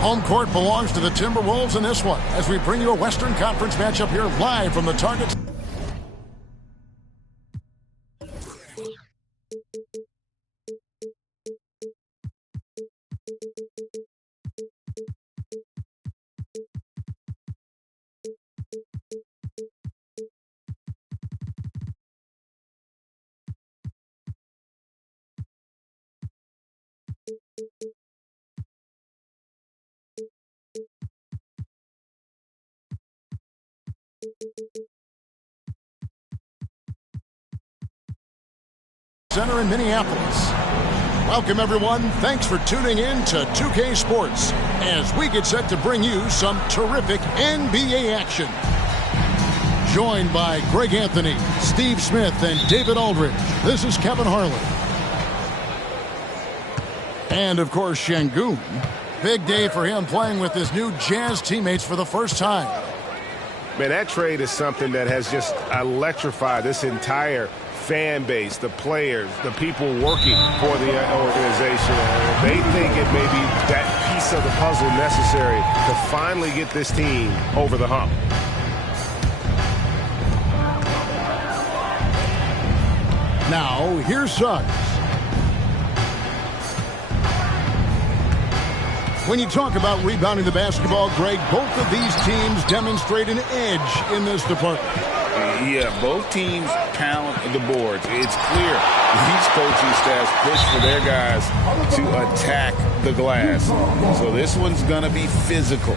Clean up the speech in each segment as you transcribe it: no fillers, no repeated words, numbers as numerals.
Home court belongs to the Timberwolves in this one as we bring you a Western Conference matchup here live from the Target. Center in Minneapolis. Welcome, everyone. Thanks for tuning in to 2K Sports as we get set to bring you some terrific NBA action. Joined by Greg Anthony, Steve Smith, and David Aldridge, this is Kevin Harlan. And, of course, Şengün. Big day for him playing with his new Jazz teammates for the first time. Man, that trade is something that has just electrified this entire fan base, the players, the people working for the organization. They think it may be that piece of the puzzle necessary to finally get this team over the hump. Now, here's Suggs. When you talk about rebounding the basketball, Greg, both of these teams demonstrate an edge in this department. Yeah, both teams pound the boards. It's clear these coaching staffs push for their guys to attack the glass. So this one's going to be physical.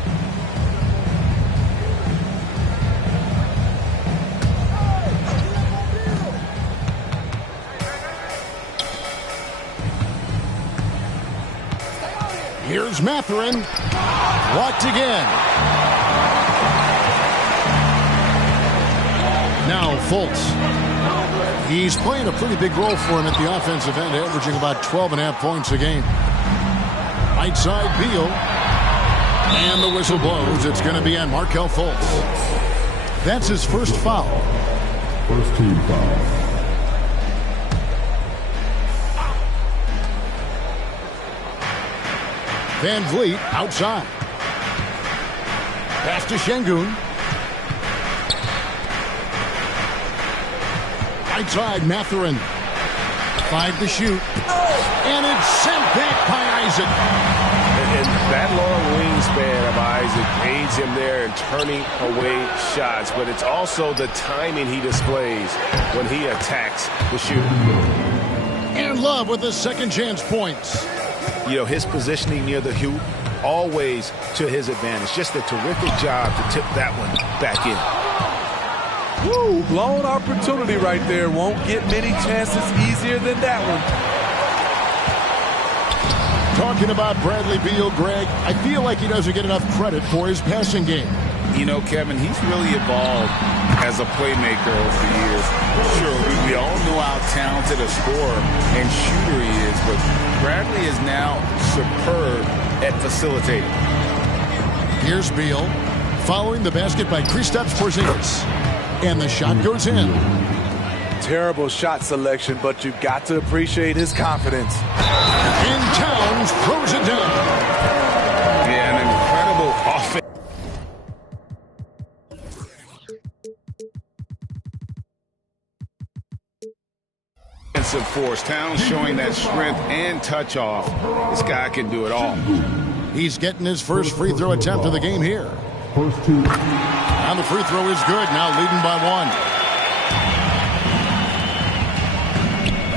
Here's Mathurin. Blocked again. Now Fultz. He's playing a pretty big role for him at the offensive end, averaging about 12.5 points a game. Right side, Beal. And the whistle blows. It's going to be on Markelle Fultz. That's his first foul. First team foul. Van Vliet outside. Pass to Şengün. Right side, Mathurin. 5 to shoot. And it's sent back by Isaac. And that long wingspan of Isaac aids him there in turning away shots. But it's also the timing he displays when he attacks the shooter. And Love with the second chance points. You know, his positioning near the hoop, always to his advantage. Just a terrific job to tip that one back in. Woo, blown opportunity right there. Won't get many chances easier than that one. Talking about Bradley Beal, Greg, I feel like he doesn't get enough credit for his passing game. You know, Kevin, he's really evolved as a playmaker over the years. Sure, we all know how talented a scorer and shooter he is, but Bradley is now superb at facilitating. Here's Beal, following the basket by Kristaps Porzingis. And the shot goes in. Terrible shot selection, but you've got to appreciate his confidence. And Towns throws it down. Yeah, an incredible offense. Defensive force. Towns showing that strength and touch off. This guy can do it all. He's getting his first free throw attempt of the game here. First two. And the free throw is good. Now leading by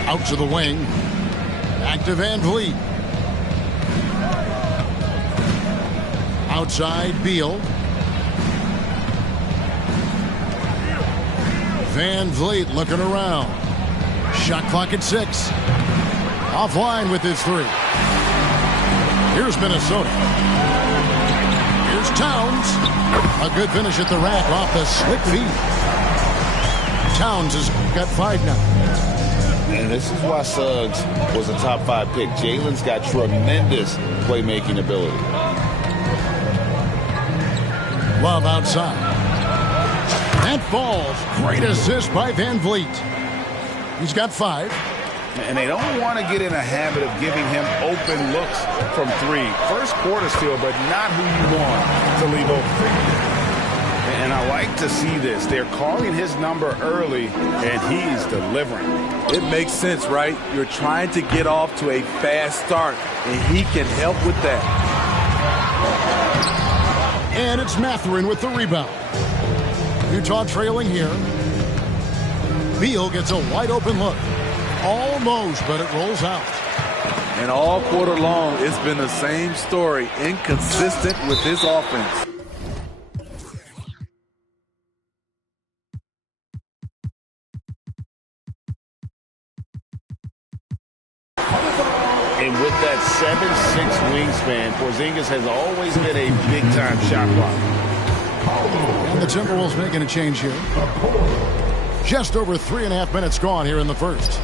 1. Out to the wing. Back to Van Vliet. Outside, Beal. Van Vliet looking around. Shot clock at 6. Offline with his 3. Here's Minnesota. Here's Towns. A good finish at the rack off the slick feed. Towns has got 5 now. And this is why Suggs was a top 5 pick. Jalen's got tremendous playmaking ability. Love outside. That falls. Great assist by Van Vliet. He's got 5. And they don't want to get in a habit of giving him open looks from three. First quarter still, but not who you want to leave open. And I like to see this. They're calling his number early, and he's delivering. It makes sense, right? You're trying to get off to a fast start, and he can help with that. And it's Mathurin with the rebound. Utah trailing here. Beal gets a wide open look. Almost, but it rolls out. And all quarter long, it's been the same story, inconsistent with his offense. And with that 7'6" wingspan, Porzingis has always been a big-time shot blocker. And the Timberwolves making a change here. Just over 3.5 minutes gone here in the first.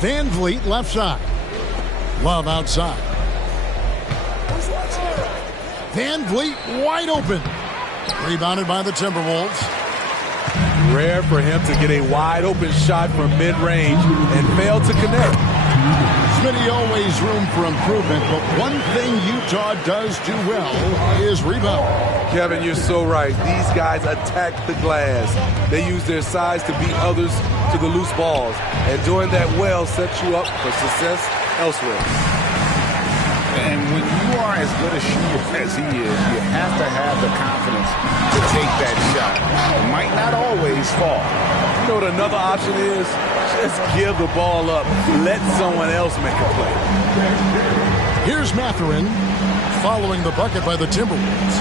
Van Vliet left side. Love outside. Van Vliet wide open. Rebounded by the Timberwolves. Rare for him to get a wide open shot from mid-range and fail to connect. Smitty, always room for improvement, but one thing Utah does do well is rebound. Kevin, you're so right. These guys attack the glass. They use their size to beat others to the loose balls, and doing that well sets you up for success elsewhere. And when you are as good a shooter as he is, you have to have the confidence to take that shot. It might not always fall. You know what another option is? Just give the ball up. Let someone else make a play. Here's Mathurin following the bucket by the Timberwolves.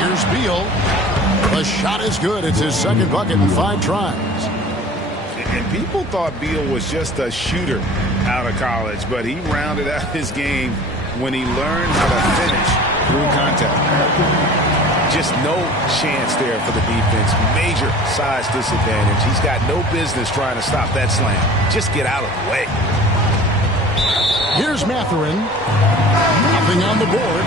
Here's Beal. The shot is good. It's his second bucket in 5 tries. And people thought Beal was just a shooter out of college, but he rounded out his game when he learned how to finish through contact. Just no chance there for the defense. Major size disadvantage. He's got no business trying to stop that slam. Just get out of the way. Here's Mathurin. Nothing on the board.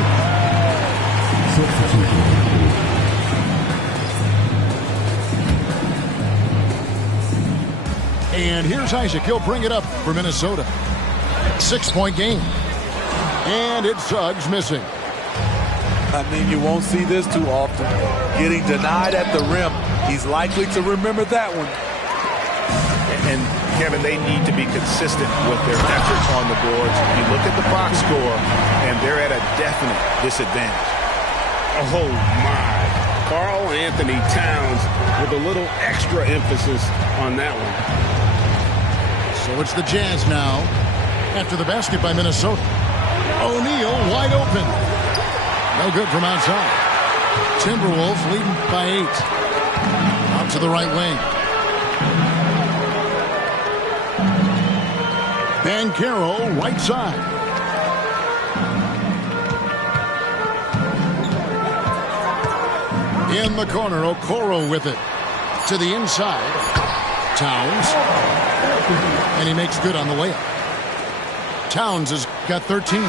And here's Isaac. He'll bring it up for Minnesota. 6-point game. And it's Suggs missing. I mean, you won't see this too often. Getting denied at the rim. He's likely to remember that one. And, Kevin, they need to be consistent with their efforts on the boards. You look at the box score, and they're at a definite disadvantage. Oh, my. Karl Anthony Towns with a little extra emphasis on that one. So it's the Jazz now after the basket by Minnesota. O'Neal wide open. No good from outside. Timberwolves leading by 8. Out to the right wing. Banchero right side. In the corner, Okoro with it. To the inside. Towns. And he makes good on the layup. Towns has got 13.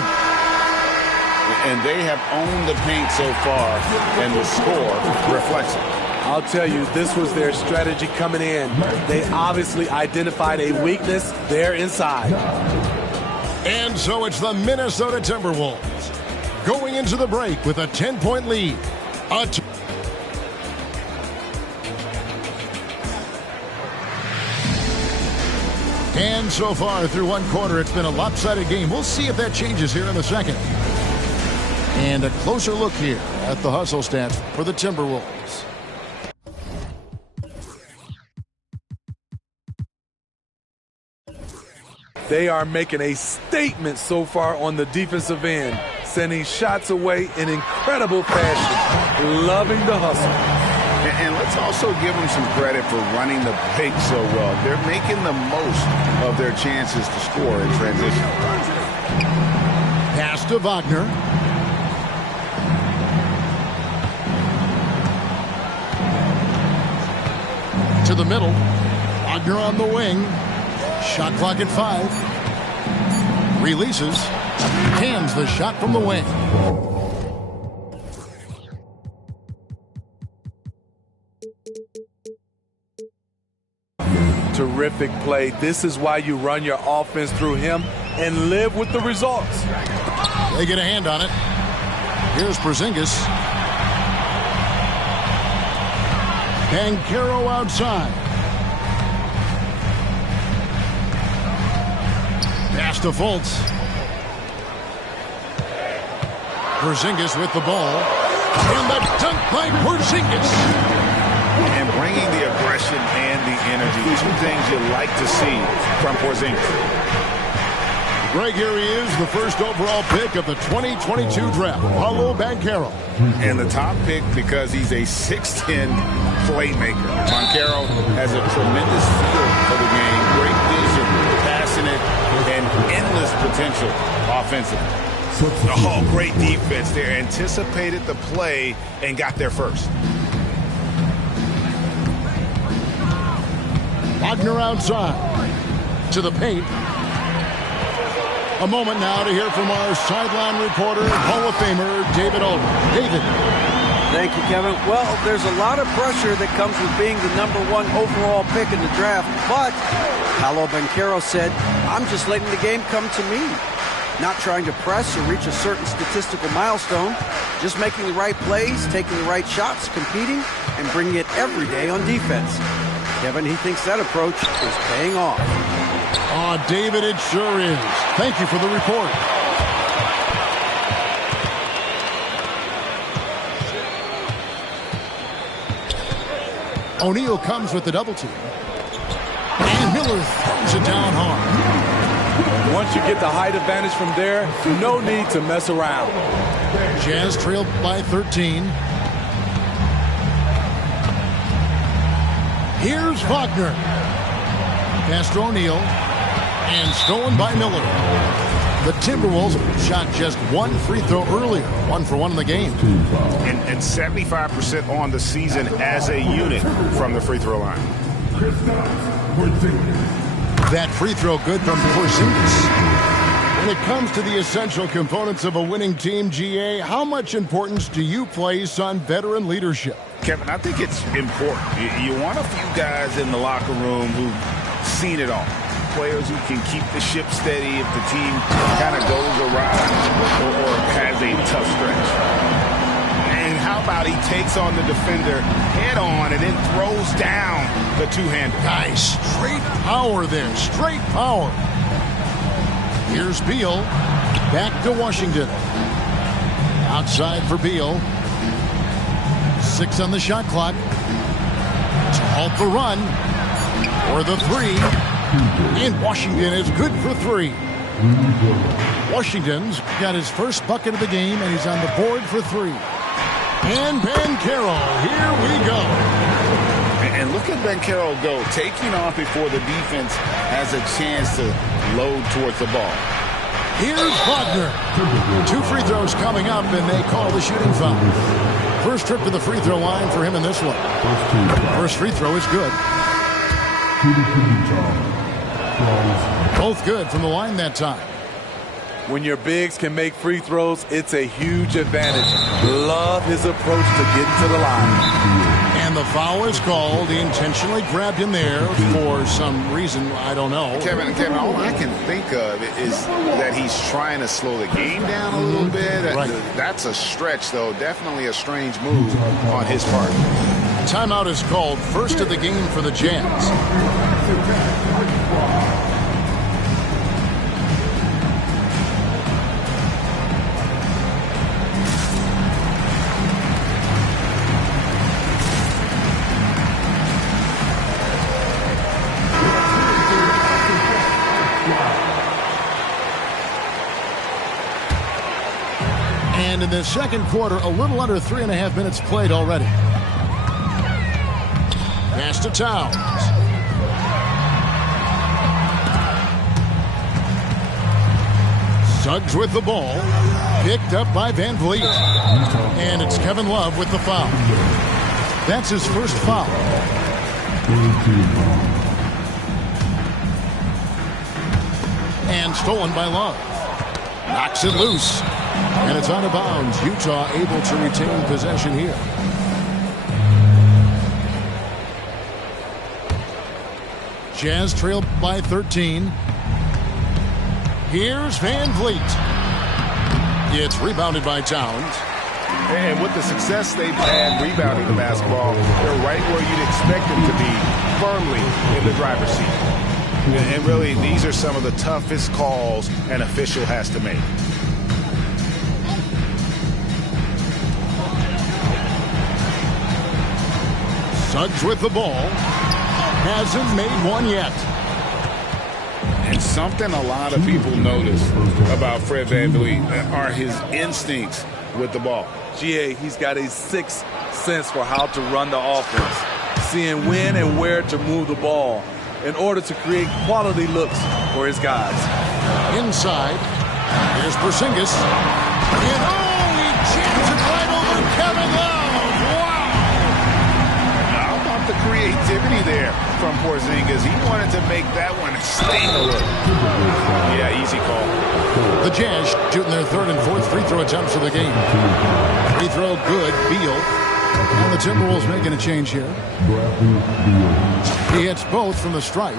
And they have owned the paint so far, and the score reflects it. I'll tell you, this was their strategy coming in. They obviously identified a weakness there inside. And so it's the Minnesota Timberwolves going into the break with a 10-point lead. And so far through one quarter, it's been a lopsided game. We'll see if that changes here in the second. And a closer look here at the hustle stats for the Timberwolves. They are making a statement so far on the defensive end, sending shots away in incredible fashion, loving the hustle. And let's also give them some credit for running the break so well. They're making the most of their chances to score in transition. Pass to Wagner. To the middle. Wagner on the wing. Shot clock at 5. Releases. Hands the shot from the wing. terrific play. This is why you run your offense through him and live with the results. They get a hand on it. Here's Porzingis. Banchero outside. Pass to Fultz. Porzingis with the ball. And the dunk by Porzingis. And bringing the aggression and the energy. Two things you like to see from Porzingis. Greg, here he is, the first overall pick of the 2022 draft, Paolo Banchero. And the top pick because he's a 6'10 playmaker. Banchero has a tremendous feel for the game, great vision, passionate, and endless potential offensively. Oh, great defense there. Anticipated the play and got there first. Wagner outside to the paint. A moment now to hear from our sideline reporter, Hall of Famer David Aldridge. David. Thank you, Kevin. Well, there's a lot of pressure that comes with being the #1 overall pick in the draft, but Paolo Banchero said, I'm just letting the game come to me. Not trying to press or reach a certain statistical milestone, just making the right plays, taking the right shots, competing, and bringing it every day on defense. Kevin, he thinks that approach is paying off. Oh, David, it sure is. Thank you for the report. O'Neal comes with the double team. And Miller throws it down hard. Once you get the height advantage from there, no need to mess around. Jazz trailed by 13. Here's Wagner. Pass to O'Neal. And stolen by Miller. The Timberwolves shot just one free throw earlier. 1 for 1 in the game. And 75% on the season as a unit from the free throw line. That free throw good from Porzingis. When it comes to the essential components of a winning team, GA, how much importance do you place on veteran leadership? Kevin, I think it's important. You want a few guys in the locker room who've seen it all. Players who can keep the ship steady if the team kind of goes awry or has a tough stretch. And how about he takes on the defender head on and then throws down the two-hander. Guys, straight power there. Straight power. Here's Beal. Back to Washington. Outside for Beal. 6 on the shot clock. To halt the run. Or the 3. And Washington is good for 3. Washington's got his first bucket of the game, and he's on the board for 3. And Banchero, here we go. And look at Banchero go, taking off before the defense has a chance to load towards the ball. Here's Wagner. 2 free throws coming up, and they call the shooting foul. First trip to the free throw line for him in this one. First free throw is good. Both good from the line that time. When your bigs can make free throws, it's a huge advantage. Love his approach to getting to the line. And the foul is called. He intentionally grabbed him there for some reason. I don't know. Kevin, all I can think of is that he's trying to slow the game down a little bit. Right. That's a stretch, though. Definitely a strange move on his part. Timeout is called. First of the game for the Jazz. And in the second quarter, a little under 3.5 minutes played already. Pass to Towns. Suggs with the ball. Picked up by Van Vliet. And it's Kevin Love with the foul. That's his first foul. And stolen by Love. Knocks it loose. And it's out of bounds. Utah able to retain possession here. Jazz trail by 13. Here's Van Vliet. It's rebounded by Towns. And with the success they've had rebounding the basketball, they're right where you'd expect them to be, firmly in the driver's seat. And really, these are some of the toughest calls an official has to make. Suggs with the ball. Hasn't made one yet. And something a lot of people notice about Fred VanVleet are his instincts with the ball. GA, he's got a sixth sense for how to run the offense, seeing when and where to move the ball in order to create quality looks for his guys. Inside, here's Porzingis. And he jams it right over Kevin Love. Wow! How about the creativity there from Porzingis? He wanted to make that one sting a little. Yeah, easy call. The Jazz shooting their third and fourth free throw attempts of the game. Free throw good, Beal. And the Timberwolves making a change here. He hits both from the stripe.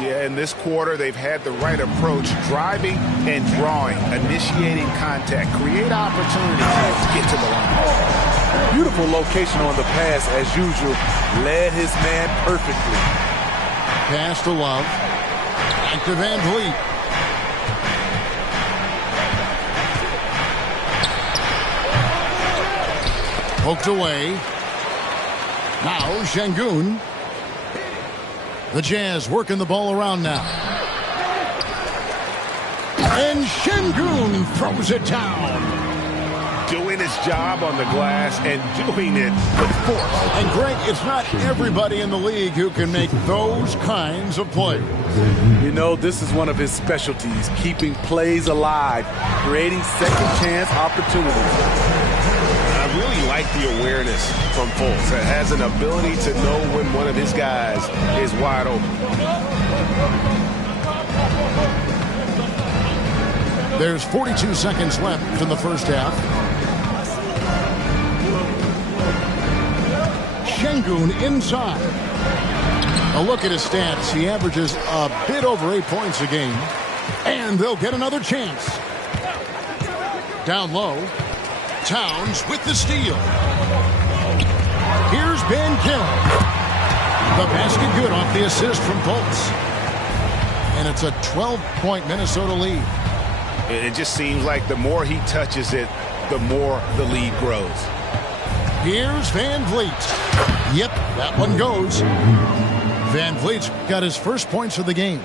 Yeah, in this quarter, they've had the right approach, driving and drawing, initiating contact, create opportunities to get to the line. Beautiful location on the pass, as usual. Led his man perfectly. Pass to Love. Back to Van Vliet. Poked away. Now Şengün. The Jazz working the ball around now. And Şengün throws it down. Doing his job on the glass and doing it with force. And Greg, it's not everybody in the league who can make those kinds of plays. You know, this is one of his specialties, keeping plays alive, creating second chance opportunities. I really like the awareness from Fultz. That has an ability to know when one of his guys is wide open. There's 42 seconds left in the first half. Şengün inside. A look at his stats. He averages a bit over 8 points a game. And they'll get another chance. Down low. Towns with the steal. Here's Banchero. The basket good off the assist from Fultz. And it's a 12-point Minnesota lead. It just seems like the more he touches it, the more the lead grows. Here's Van Vliet. Yep, that one goes. Van Vliet's got his first points of the game.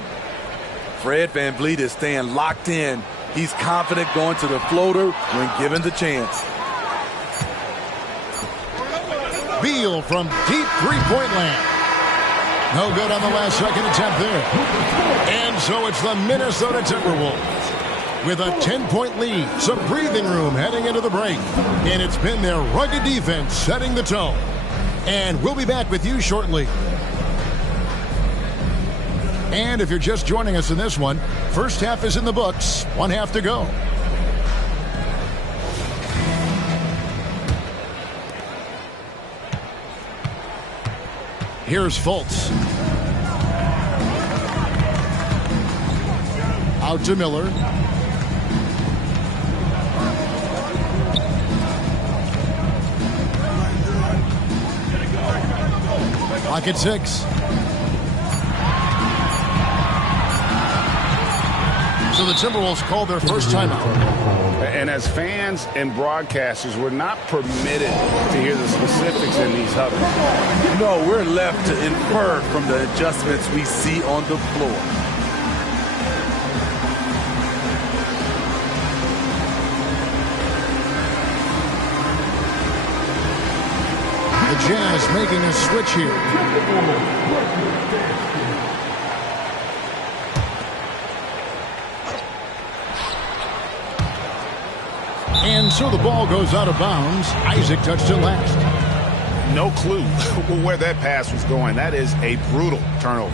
Fred VanVleet is staying locked in. He's confident going to the floater when given the chance. Beal from deep three-point land. No good on the last second attempt there. And so it's the Minnesota Timberwolves with a 10-point lead. Some breathing room heading into the break. And it's been their rugged defense setting the tone. And we'll be back with you shortly. And if you're just joining us in this one, first half is in the books. One half to go. Here's Fultz. Out to Miller. Clock at 6. So the Timberwolves called their first timeout. And as fans and broadcasters, we're not permitted to hear the specifics in these huddles. No, we're left to infer from the adjustments we see on the floor. The Jazz making a switch here. And so the ball goes out of bounds. Isaac touched it last. No clue where that pass was going. That is a brutal turnover.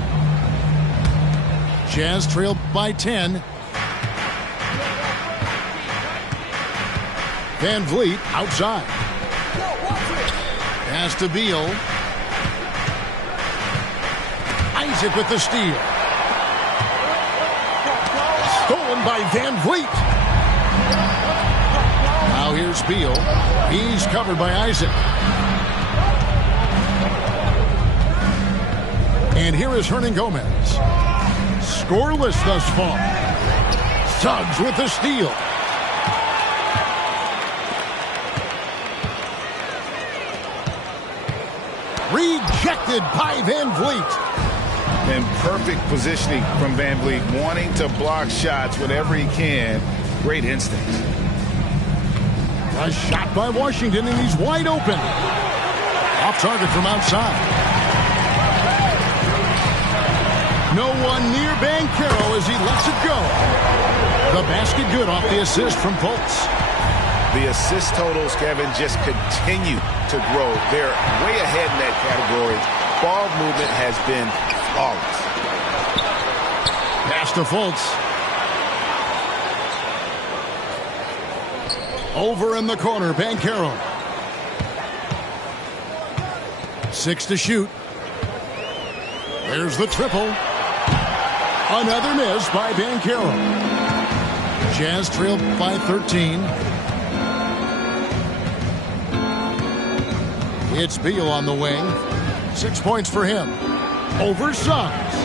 Jazz trailed by 10. Van Vliet outside. Pass to Beal. Isaac with the steal. Stolen by Van Vliet. Now here's Beal. He's covered by Isaac. And here is Hernangomez. Scoreless thus far. Suggs with the steal. Rejected by Van Vliet. And perfect positioning from Van Vliet, wanting to block shots whenever he can. Great instincts. A shot by Washington, and he's wide open. Off target from outside. No one near Banchero as he lets it go. The basket good off the assist from Fultz. The assist totals, Kevin, just continue to grow. They're way ahead in that category. Ball movement has been flawless. Pass to Fultz. Over in the corner, Banchero. 6 to shoot. There's the triple. Another miss by Banchero. Jazz trailed by 13. It's Beal on the wing. 6 points for him. Over Suggs.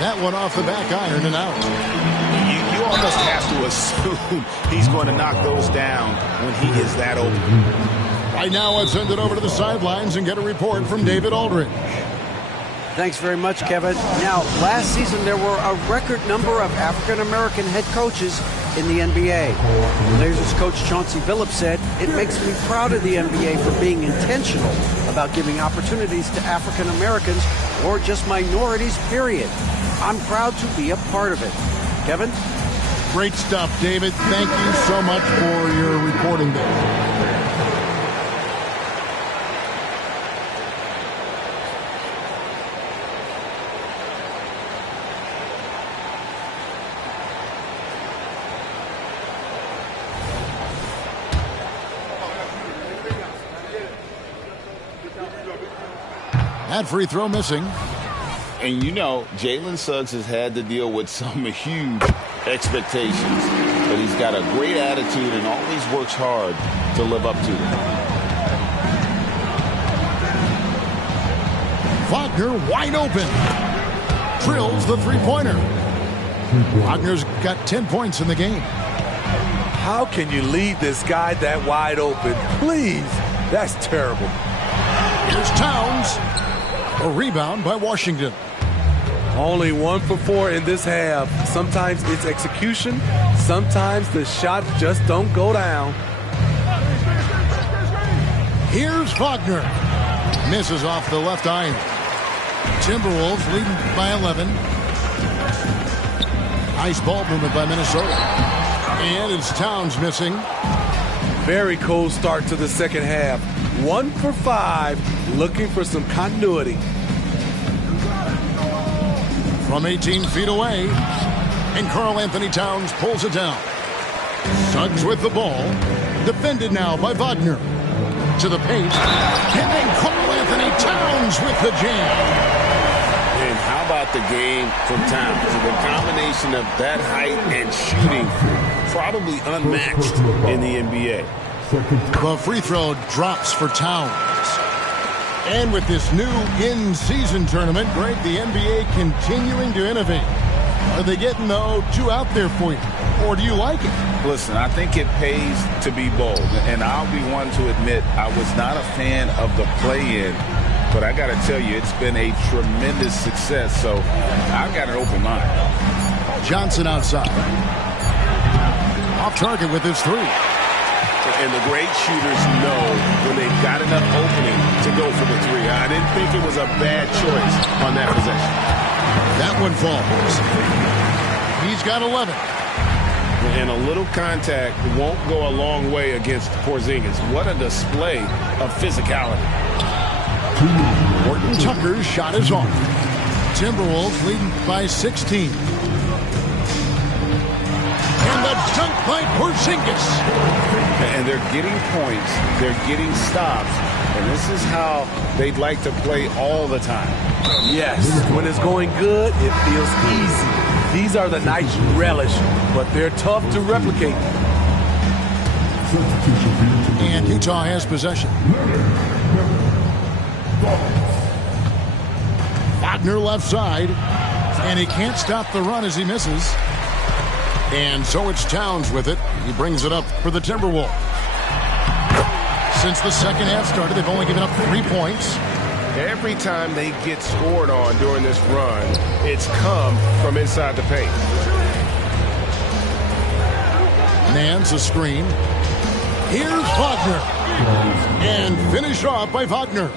That one off the back iron and out. You almost have to assume he's going to knock those down when he is that open. Right now, let's send it over to the sidelines and get a report from David Aldridge. Thanks very much, Kevin. Now, last season there were a record number of African-American head coaches in the NBA. Blazers coach Chauncey Billups said, "It makes me proud of the NBA for being intentional about giving opportunities to African-Americans or just minorities, period. I'm proud to be a part of it." Kevin? Great stuff, David. Thank you so much for your reporting there. That free throw missing. And you know, Jalen Suggs has had to deal with some huge expectations. But he's got a great attitude and always works hard to live up to them. Wagner wide open. Drills the three-pointer. Wagner's got 10 points in the game. How can you leave this guy that wide open? Please. That's terrible. Here's Towns. A rebound by Washington. Only 1 for 4 in this half. Sometimes it's execution. Sometimes the shots just don't go down. Here's Wagner. Misses off the left iron. Timberwolves leading by 11. Nice ball movement by Minnesota. And it's Towns missing. Very cold start to the second half. 1 for 5, looking for some continuity. From 18 feet away, and Karl-Anthony Towns pulls it down. Suggs with the ball. Defended now by Wagner. To the paint. And then Karl-Anthony Towns with the jam. And how about the game from Towns? The combination of that height and shooting, probably unmatched in the NBA. The free throw drops for Towns. And with this new in-season tournament, Greg, the NBA continuing to innovate. Are they getting the 0-2 out there for you? Or do you like it? Listen, I think it pays to be bold. And I'll be one to admit I was not a fan of the play-in. But I got to tell you, it's been a tremendous success. So I've got an open mind. Johnson outside. Off target with his three. And the great shooters know when they've got enough opening to go for the three. I didn't think it was a bad choice on that possession. That one falls. He's got 11. And a little contact won't go a long way against Porzingis. What a display of physicality. Horton Tucker's shot is off. Timberwolves leading by 16. And the dunk by Porzingis. And they're getting points. They're getting stops. And this is how they'd like to play all the time. Yes, when it's going good, it feels easy. These are the nights you relish, but they're tough to replicate. And Utah has possession. Wagner left side, and he can't stop the run as he misses. And so it's Towns with it. He brings it up for the Timberwolves. Since the second half started, they've only given up 3 points. Every time they get scored on during this run, it's come from inside the paint. Nance a screen. Here's Wagner. And finished off by Wagner.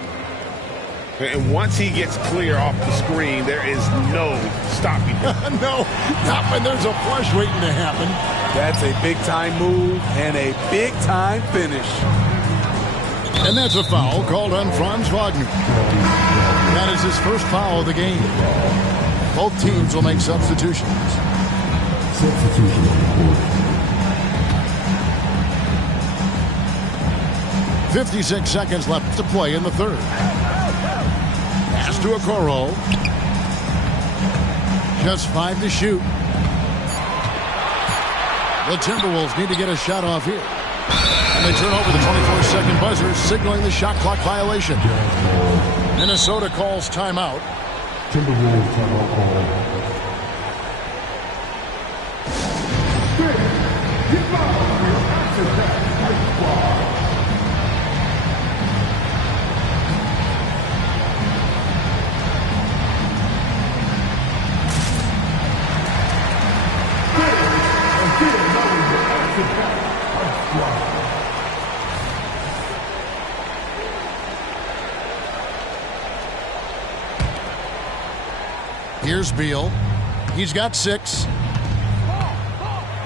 And once he gets clear off the screen, there is no stopping him. No, not when there's a flush waiting to happen. That's a big-time move and a big-time finish. And that's a foul called on Franz Wagner. That is his first foul of the game. Both teams will make substitutions. Substitution on the court. 56 seconds left to play in the third. Pass to Okoro. Just 5 to shoot. The Timberwolves need to get a shot off here. And they turn over the 24-second buzzer, signaling the shot clock violation. Minnesota calls timeout. Timberwolves timeout call. Here's Beal. He's got 6.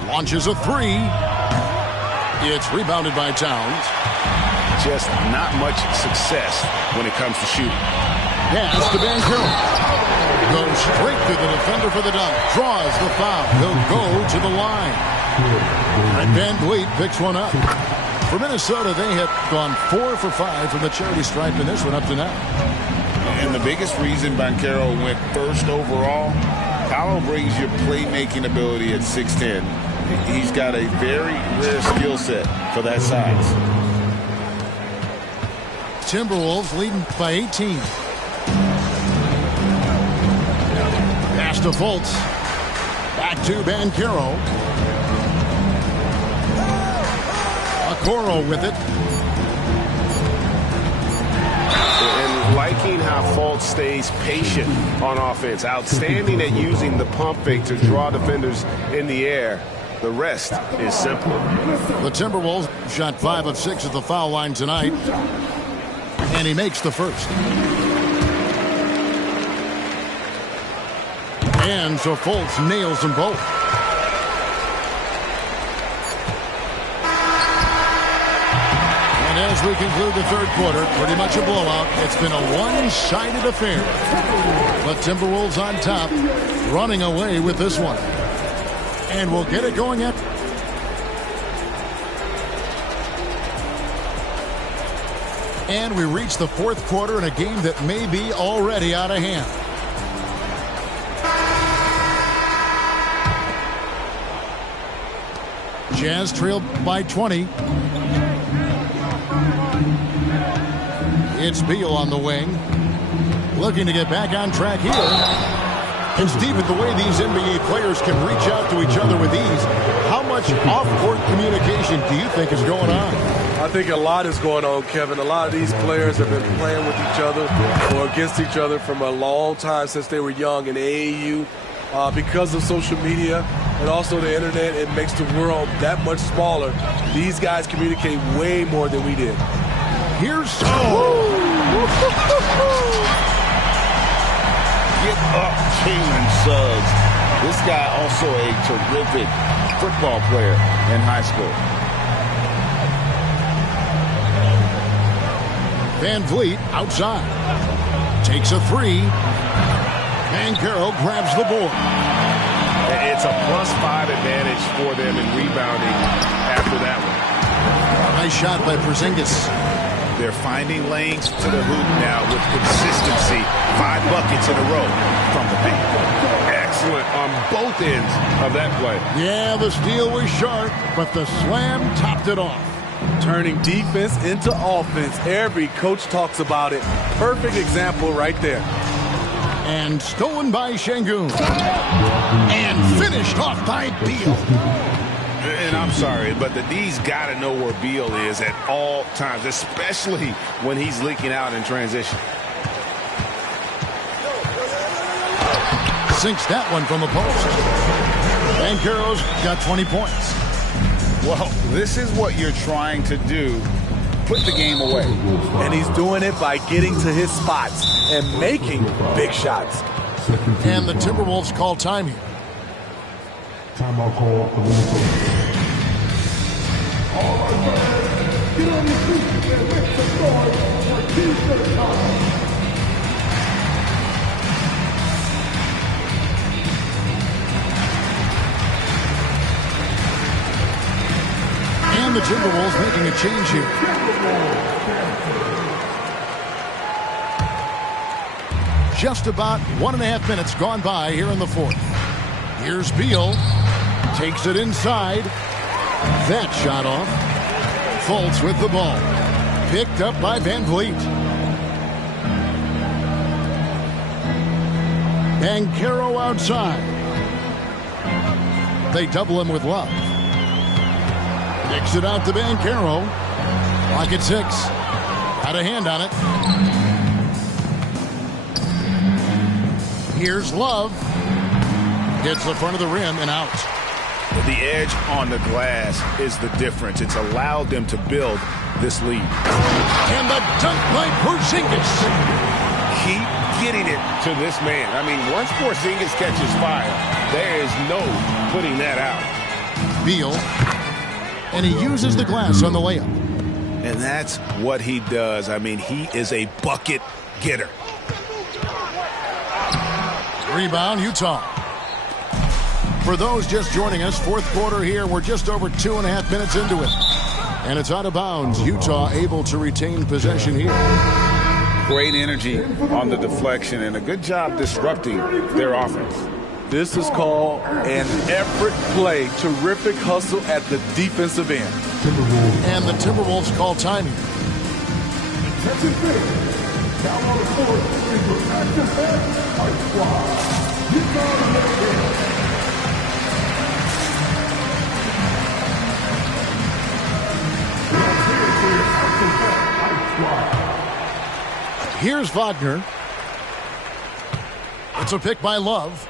Launches a 3. It's rebounded by Towns. Just not much success when it comes to shooting. Pass to Banchero. Goes straight to the defender for the dunk. Draws the foul. He'll go to the line. And Van Vliet picks one up. For Minnesota, they have gone 4 for 5 from the charity stripe in this one up to now. And the biggest reason Banchero went first overall, Paolo brings you playmaking ability at 6'10". He's got a very rare skill set for that size. Timberwolves leading by 18. Pass to Fultz. Back to Banchero. Okoro with it. And liking how Fultz stays patient on offense. Outstanding at using the pump fake to draw defenders in the air. The rest is simple. The Timberwolves shot 5 of 6 at the foul line tonight. And he makes the first. And so Fultz nails them both. And as we conclude the third quarter, pretty much a blowout. It's been a one-sided affair. But Timberwolves on top, running away with this one. And we'll get it going at... And we reach the fourth quarter in a game that may be already out of hand. Jazz trailed by 20. It's Beal on the wing. Looking to get back on track here. And Steve, with the way these NBA players can reach out to each other with ease, how much off-court communication do you think is going on? I think a lot is going on, Kevin. A lot of these players have been playing with each other or against each other from a long time since they were young in AAU. Because of social media and also the internet, it makes the world that much smaller. These guys communicate way more than we did. Here's... Get up, Jalen Suggs. This guy also a terrific football player in high school. Van Vliet outside. Takes a 3. Banchero grabs the board. It's a +5 advantage for them in rebounding after that one. Nice shot by Porzingis. They're finding lanes to the hoop now with consistency. 5 buckets in a row from the paint. Excellent on both ends of that play. Yeah, the steal was sharp, but the slam topped it off. Turning defense into offense. Every coach talks about it. Perfect example right there. And stolen by Şengün. And finished off by Beal. And I'm sorry, but the D's got to know where Beal is at all times, especially when he's leaking out in transition. Sinks that one from the post. Banchero's got 20 points. Well, this is what you're trying to do. Put the game away. And he's doing it by getting to his spots and making big shots. And the Timberwolves call time here. Timeout call for Minnesota. All right, man. Get on your feet and make some noise for T-shirt time. And the Timberwolves making a change here. Just about 1.5 minutes gone by here in the fourth. Here's Beal. Takes it inside. That shot off. Fultz with the ball. Picked up by Van Vliet. Banchero outside. They double him with Love. Kicks it out to Banchero. Clock at 6. Got a hand on it. Here's Love. Hits the front of the rim and out. The edge on the glass is the difference. It's allowed them to build this lead. And the dunk by Porzingis. Keep getting it to this man. I mean, once Porzingis catches fire, there is no putting that out. Beal. And he uses the glass on the layup. And that's what he does. I mean, he is a bucket getter. Rebound, Utah. For those just joining us, fourth quarter here. We're just over 2.5 minutes into it. And it's out of bounds. Utah able to retain possession here. Great energy on the deflection and a good job disrupting their offense. This is called an effort play. Terrific hustle at the defensive end. And the Timberwolves call time here. Here's Wagner. It's a pick by Love.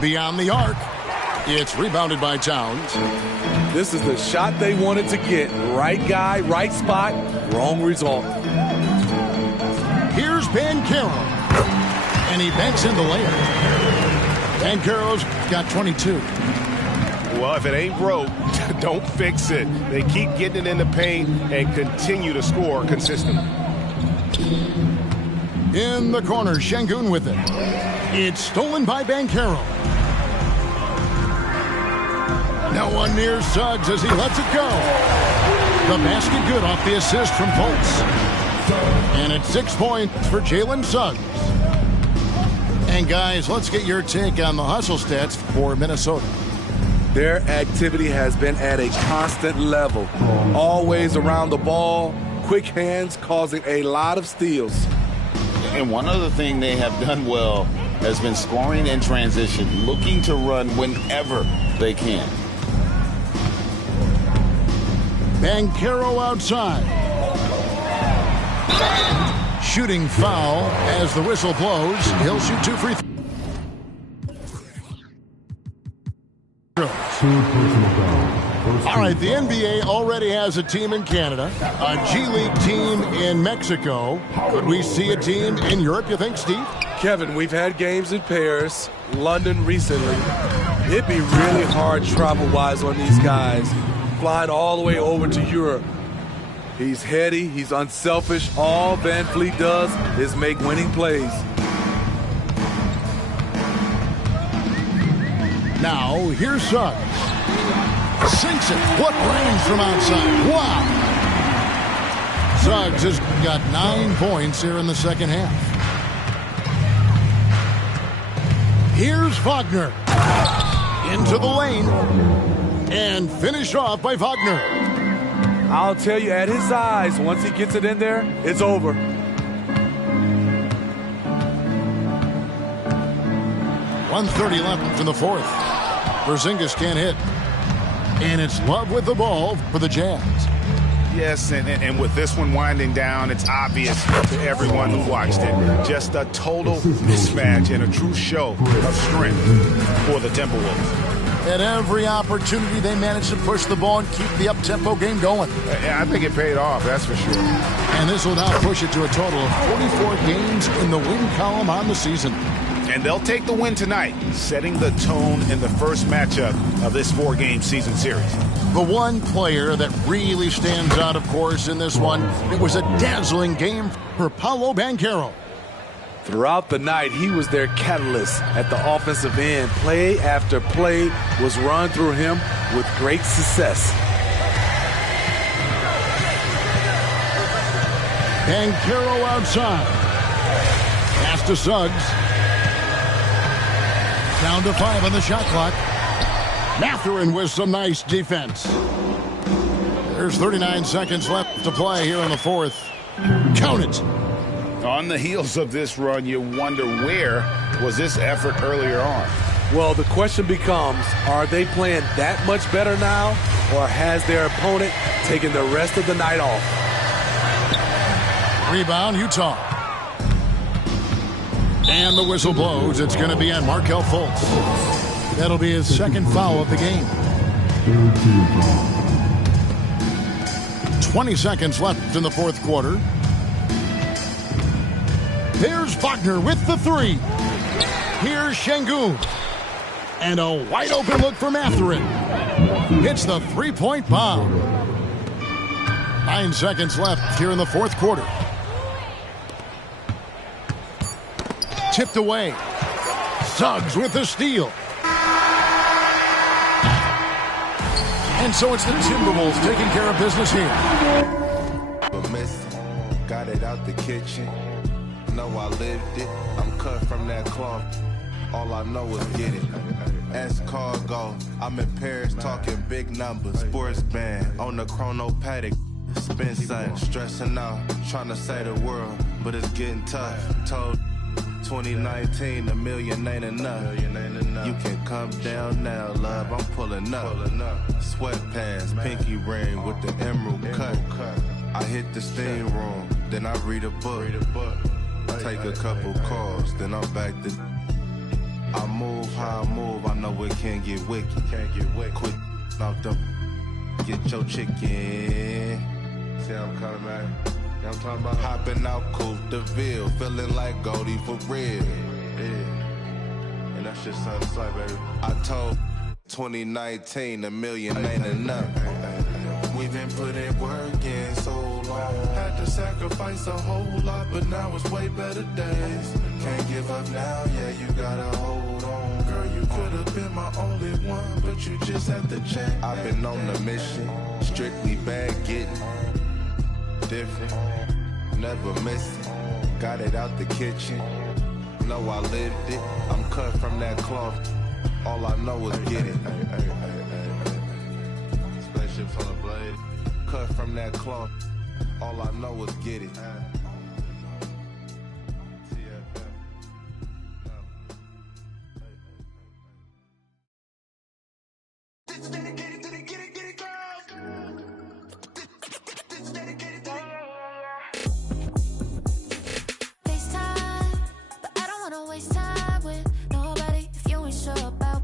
Beyond the arc. It's rebounded by Towns. This is the shot they wanted to get. Right guy, right spot, wrong result. Here's Banchero. And he banks in the layup. Banchero's got 22. Well, if it ain't broke, don't fix it. They keep getting it in the paint and continue to score consistently. In the corner, Şengün with it. It's stolen by Banchero. No one near Suggs as he lets it go. The basket good off the assist from Fultz. And it's 6 points for Jalen Suggs. And guys, let's get your take on the hustle stats for Minnesota. Their activity has been at a constant level. Always around the ball, quick hands causing a lot of steals. And one other thing they have done well has been scoring in transition, looking to run whenever they can. Banchero outside. Shooting foul as the whistle blows. He'll shoot 2 free throws. All right, the NBA already has a team in Canada, a G League team in Mexico. Could we see a team in Europe, you think, Steve? Kevin, we've had games in Paris, London recently. It'd be really hard travel-wise on these guys, flying all the way over to Europe. He's heady, he's unselfish. All Van Vliet does is make winning plays. Now, here's Suggs. Sinks it. What range from outside. Wow. Suggs has got 9 points here in the second half. Here's Wagner. Into the lane. And finished off by Wagner. I'll tell you, at his size, once he gets it in there, it's over. .130 left in the fourth. Porzingis can't hit. And it's Love with the ball for the Jazz. Yes, and with this one winding down, it's obvious to everyone who watched it. Just a total mismatch and a true show of strength for the Timberwolves. At every opportunity, they managed to push the ball and keep the up-tempo game going. I think it paid off, that's for sure. And this will now push it to a total of 44 games in the win column on the season. And they'll take the win tonight, setting the tone in the first matchup of this 4-game season series. The one player that really stands out, of course, in this one, it was a dazzling game for Paolo Banchero. Throughout the night, he was their catalyst at the offensive end. Play after play was run through him with great success. Banchero outside. Pass to Suggs. Down to 5 on the shot clock. Mathurin with some nice defense. There's 39 seconds left to play here in the fourth. Count it. On the heels of this run, you wonder where was this effort earlier on? Well, the question becomes, are they playing that much better now, or has their opponent taken the rest of the night off? Rebound, Utah. And the whistle blows. It's going to be on Markelle Fultz. That'll be his second foul of the game. 20 seconds left in the fourth quarter. There's Wagner with the three. Here's Şengün. And a wide open look for Mathurin. Hits the three-point bomb. 9 seconds left here in the fourth quarter. Tipped away. Suggs with the steal. And so it's the Timberwolves taking care of business here. But missing, got it out the kitchen. Know I lived it. I'm cut from that cloth. All I know is get it. Ask cargo. I'm in Paris talking big numbers. Sports band on the chrono paddock. Spin something, stressing out, trying to say the world, but it's getting tough. Told 2019, $1 million ain't enough. You can come down now, love. I'm pulling up. Sweatpants, pinky ring with the emerald cut. I hit the steam room, then I read a book. Take a couple calls, then I'm back to. I move how I move. I know it can get wicked. Quick off them. Get your chicken. See how I'm coming back. I'm talking about hopping out Coupe de Ville, feeling like Goldie for real. Yeah. And that's just something slight, baby. I told 2019, $1 million ain't enough. We've been putting work in so long. Had to sacrifice a whole lot, but now it's way better days. Can't give up now, yeah, you gotta hold on. Girl, you could have been my only one, but you just have to check. I've been on the mission, strictly bag getting. Different, never missed it. Got it out the kitchen. Know I lived it. I'm cut from that cloth. All I know is get it. Spaceships on the blade. Cut from that cloth. All I know is get it.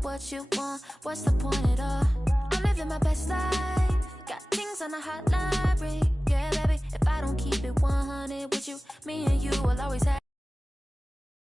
What you want, what's the point at all? I'm living my best life.